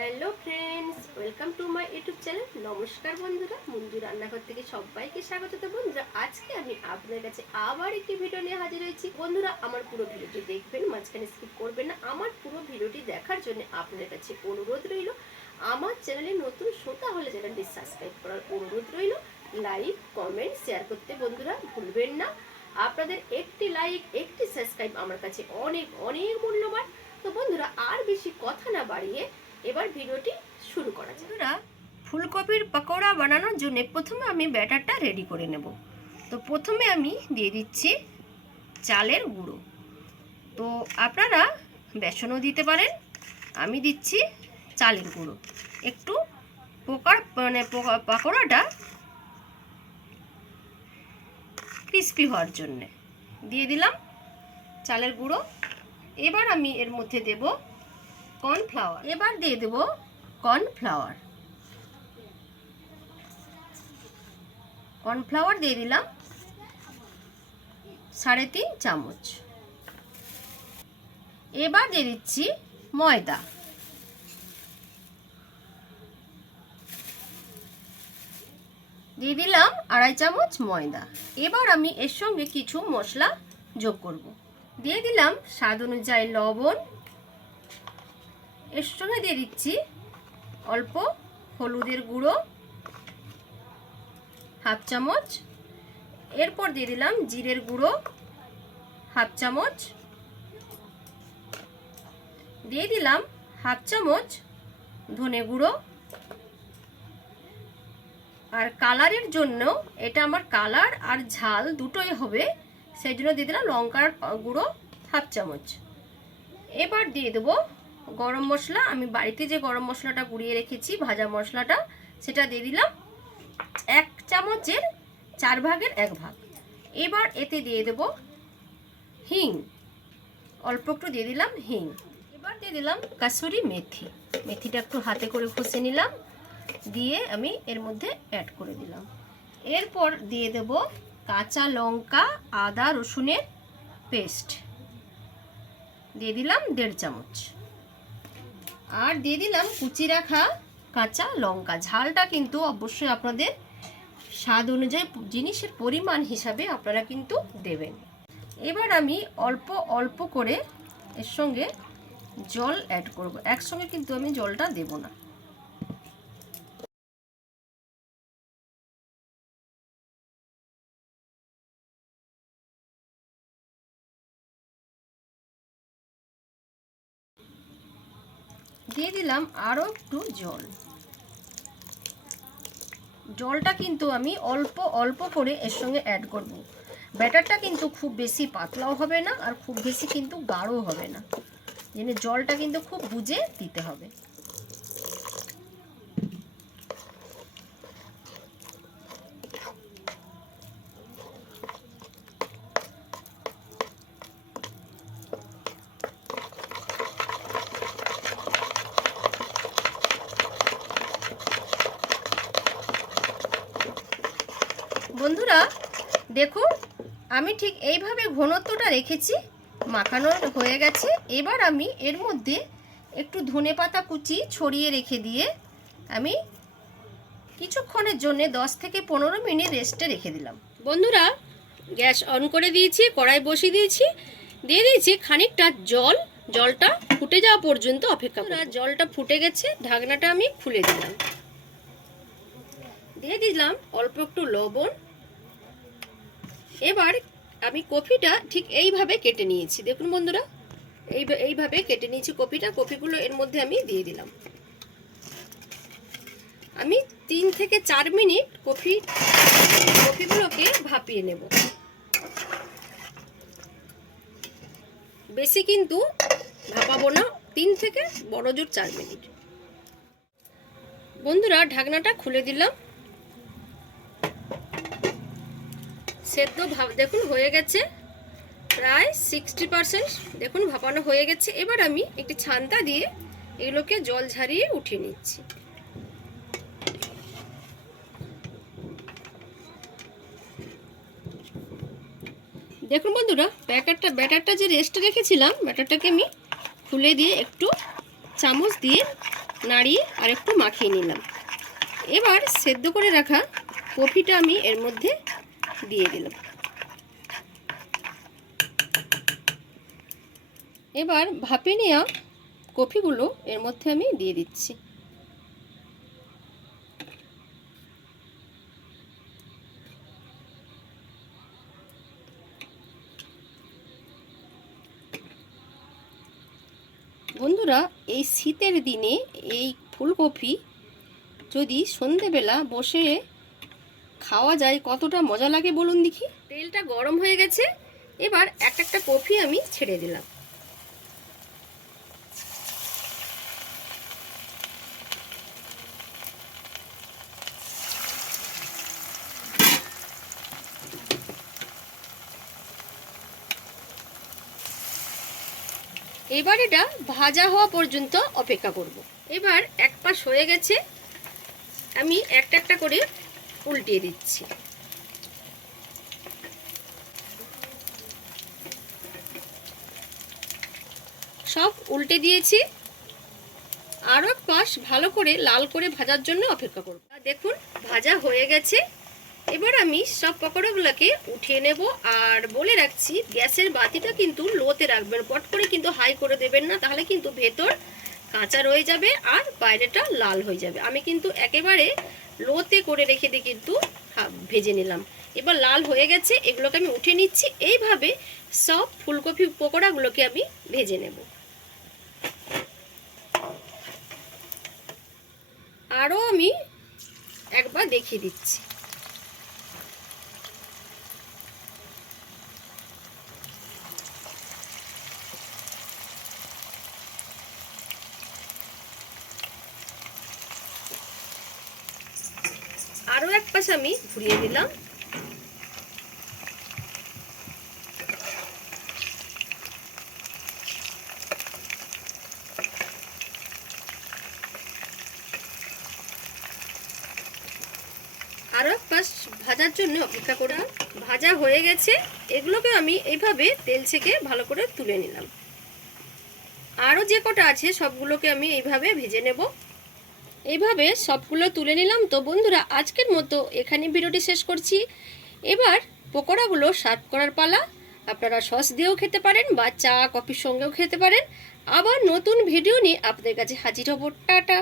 Hello friends, welcome to my YouTube channel. নমস্কার বন্ধুরা, মঞ্জু রান্নাঘর থেকে সবাইকে স্বাগত। বন্ধুরা, আজকে আমি আপনাদের কাছে আবার একটি ভিডিও নিয়ে হাজির হয়েছি। বন্ধুরা, আমার পুরো ভিডিওটি দেখবেন, মাঝখানে স্কিপ করবেন না। আমার পুরো ভিডিওটি দেখার জন্য আপনাদের কাছে অনুরোধ রইল। আমার চ্যানেলে নতুন শ্রোতা হলে চ্যানেলটি সাবস্ক্রাইব করার অনুরোধ রইল। লাইক, কমেন্ট, শেয়ার করতে বন্ধুরা ভুলবেন না। আপনাদের একটি লাইক, একটি সাবস্ক্রাইব আমার কাছে অনেক অনেক মূল্যবান। তো বন্ধুরা, আর বেশি কথা না বাড়িয়ে এবার ভিডিওটি শুরু করা যাক। বন্ধুরা, ফুলকপির পকোড়া বানানোর জন্য প্রথমে আমি ব্যাটারটা রেডি করে নেব। তো প্রথমে আমি দিয়ে দিচ্ছি চালের গুঁড়ো। তো আপনারা বেসনও দিতে পারেন, আমি দিচ্ছি চালের গুঁড়ো। একটু পকোড়াটা ক্রিস্পি হওয়ার জন্যে দিয়ে দিলাম চালের গুঁড়ো। এবার আমি এর মধ্যে দেব কর্নফ্লাওয়ার। এবার দিয়ে দেব কর্নফ্লাওয়ার দিয়ে দিলাম 3.5 চামচ। এবার দিয়ে দিচ্ছি ময়দা। দিয়ে দিলাম 2.5 চামচ ময়দা। এবার আমি এর সঙ্গে কিছু মশলা যোগ করব। দিয়ে দিলাম স্বাদ অনুযায়ী লবণ। এর সঙ্গে দিয়ে দিচ্ছি অল্প হলুদের গুঁড়ো 1/2 চামচ। এরপর দিয়ে দিলাম জিরের গুঁড়ো 1/2 চামচ। দিয়ে দিলাম 1/2 চামচ ধনে গুঁড়ো। আর কালারের জন্য, এটা আমার কালার আর ঝাল দুটোই হবে, সেই জন্য দিয়ে দিলাম লঙ্কার গুঁড়ো 1/2 চামচ। এবার দিয়ে দেবো গরম মশলা। আমি বাড়িতে যে গরম মশলাটা গুঁড়িয়ে রেখেছি, ভাজা মশলাটা, সেটা দিয়ে দিলাম 1 চামচের 4 ভাগের 1 ভাগ। এবার এতে দিয়ে দেব হিং, অল্প একটু দিয়ে দিলাম হিং। এবার দিয়ে দিলাম কাসুরি মেথি। মেথিটা একটু হাতে করে ঘষে নিলাম, দিয়ে আমি এর মধ্যে অ্যাড করে দিলাম। এরপর দিয়ে দেব কাঁচা লঙ্কা, আদা রসুনের পেস্ট, দিয়ে দিলাম 1.5 চামচ। আর দিয়ে দিলাম কুচি রাখা কাঁচা লঙ্কা। ঝালটা কিন্তু অবশ্যই আপনাদের স্বাদ অনুযায়ী, জিনিসের পরিমাণ হিসাবে আপনারা কিন্তু দেবেন। এবার আমি অল্প অল্প করে এর সঙ্গে জল অ্যাড করব, একসঙ্গে কিন্তু আমি জলটা দেব না। দিয়ে দিলাম আরও একটু জল। জলটা কিন্তু আমি অল্প অল্প করে এর সঙ্গে অ্যাড করব। ব্যাটারটা কিন্তু খুব বেশি পাতলাও হবে না, আর খুব বেশি কিন্তু গাঢ় হবে না, যেন জলটা কিন্তু খুব বুঝে দিতে হবে। বন্ধুরা দেখুন, আমি ঠিক এইভাবে ঘনত্বটা রেখেছি, মাখানো হয়ে গেছে। এবার আমি এর মধ্যে একটু ধনেপাতা কুচি ছড়িয়ে রেখে দিয়ে আমি কিছুক্ষণের জন্য 10 থেকে 15 মিনিট রেস্টে রেখে দিলাম। বন্ধুরা, গ্যাস অন করে দিয়েছি, কড়াই বসিয়ে দিয়েছি, দিয়ে দিয়েছি খানিকটা জল। জলটা ফুটে যাওয়া পর্যন্ত অপেক্ষা করব। জলটা ফুটে গেছে, ঢাকনাটা আমি খুলে দিলাম। দিয়ে দিলাম অল্প একটু লবণ। এবার আমি কপিটা ঠিক এইভাবে কেটে নিয়েছি, দেখুন বন্ধুরা, এইভাবে কেটে নিয়েছি কপিটা। কপিগুলো এর মধ্যে আমি দিয়ে দিলাম। আমি 3 থেকে 4 মিনিট কপিগুলোকে ভাপিয়ে নেব। বেশি কিন্তু ভাপাবো না, 3 থেকে বড় জোর 4 মিনিট। বন্ধুরা, ঢাকনাটা খুলে দিলাম। সেদ্ধ দেখুন হয়ে গেছে প্রায় 60%। দেখুন ভাপানো হয়ে গেছে। এবার আমি একটি ছান্তা দিয়ে এগুলোকে জল ঝরিয়ে উঠিয়ে নিচ্ছি। দেখুন বন্ধুরা, ব্যাটারটা যে রেস্টে রেখেছিলাম, ব্যাটারটাকে আমি খুলে দিয়ে একটু চামচ দিয়ে নাড়িয়ে আর একটু মাখিয়ে নিলাম। এবার সেদ্ধ করে রাখা কপিটা আমি এর মধ্যে দিয়ে দিলাম। এবার ভাপে নেওয়া কপিগুলো এর মধ্যে আমি দিয়ে দিচ্ছি। বন্ধুরা, এই শীতের দিনে এই ফুলকপি যদি সন্ধেবেলা বসে খাওয়া যায় কতটা মজা লাগে বলুন দেখি। তেলটা গরম হয়ে গেছে, এবার একটা একটা কপি আমি ছেড়ে দিলাম। এবার এটা ভাজা হওয়া পর্যন্ত অপেক্ষা করব। এবার এক পাশ হয়ে গেছে, আমি একটা একটা করে উল্টিয়ে দিচ্ছি। সব উল্টে দিয়েছি, আরও এক পাশ ভালো করে লাল করে ভাজার জন্য অপেক্ষা করব। দেখুন ভাজা হয়ে গেছে। এবার আমি সব পকোড়াগুলোকে উঠিয়ে নেব। আর বলে রাখছি, গ্যাসের বাতিটা কিন্তু লোতে রাখবেন, পট করে কিন্তু হাই করে দেবেন না, তাহলে কিন্তু ভেতর কাঁচা রয়ে যাবে আর বাইরেটা লাল হয়ে যাবে। আমি কিন্তু একেবারে লোতে করে রেখে দিয়ে কিন্তু ভেজে নিলাম। এবার লাল হয়ে গেছে, এগুলোকে আমি উঠিয়ে নিচ্ছি। এইভাবে সব ফুলকপি পকোড়াগুলোকে আমি ভেজে নেব। আরও আমি একবার দেখিয়ে দিচ্ছি। আরও এক পাশ আমি ঘুরিয়ে দিলাম। আরও এক পাশ ভাজার জন্য অপেক্ষা করা। ভাজা হয়ে গেছে, এগুলোকে আমি এইভাবে তেল থেকে ভালো করে তুলে নিলাম। আরও যে কটা আছে সবগুলোকে আমি এইভাবে ভেজে নেব। এইভাবে সবগুলো তুলে নিলাম। তো বন্ধুরা, আজকের মতো এখানে ভিডিওটি শেষ করছি। এবার পকোড়াগুলো সার্ভ করার পালা। আপনারা সস দিয়েও খেতে পারেন বা চা কফির সঙ্গেও খেতে পারেন। আবার নতুন ভিডিও নিয়ে আপনাদের কাছে হাজির হব। টাটা।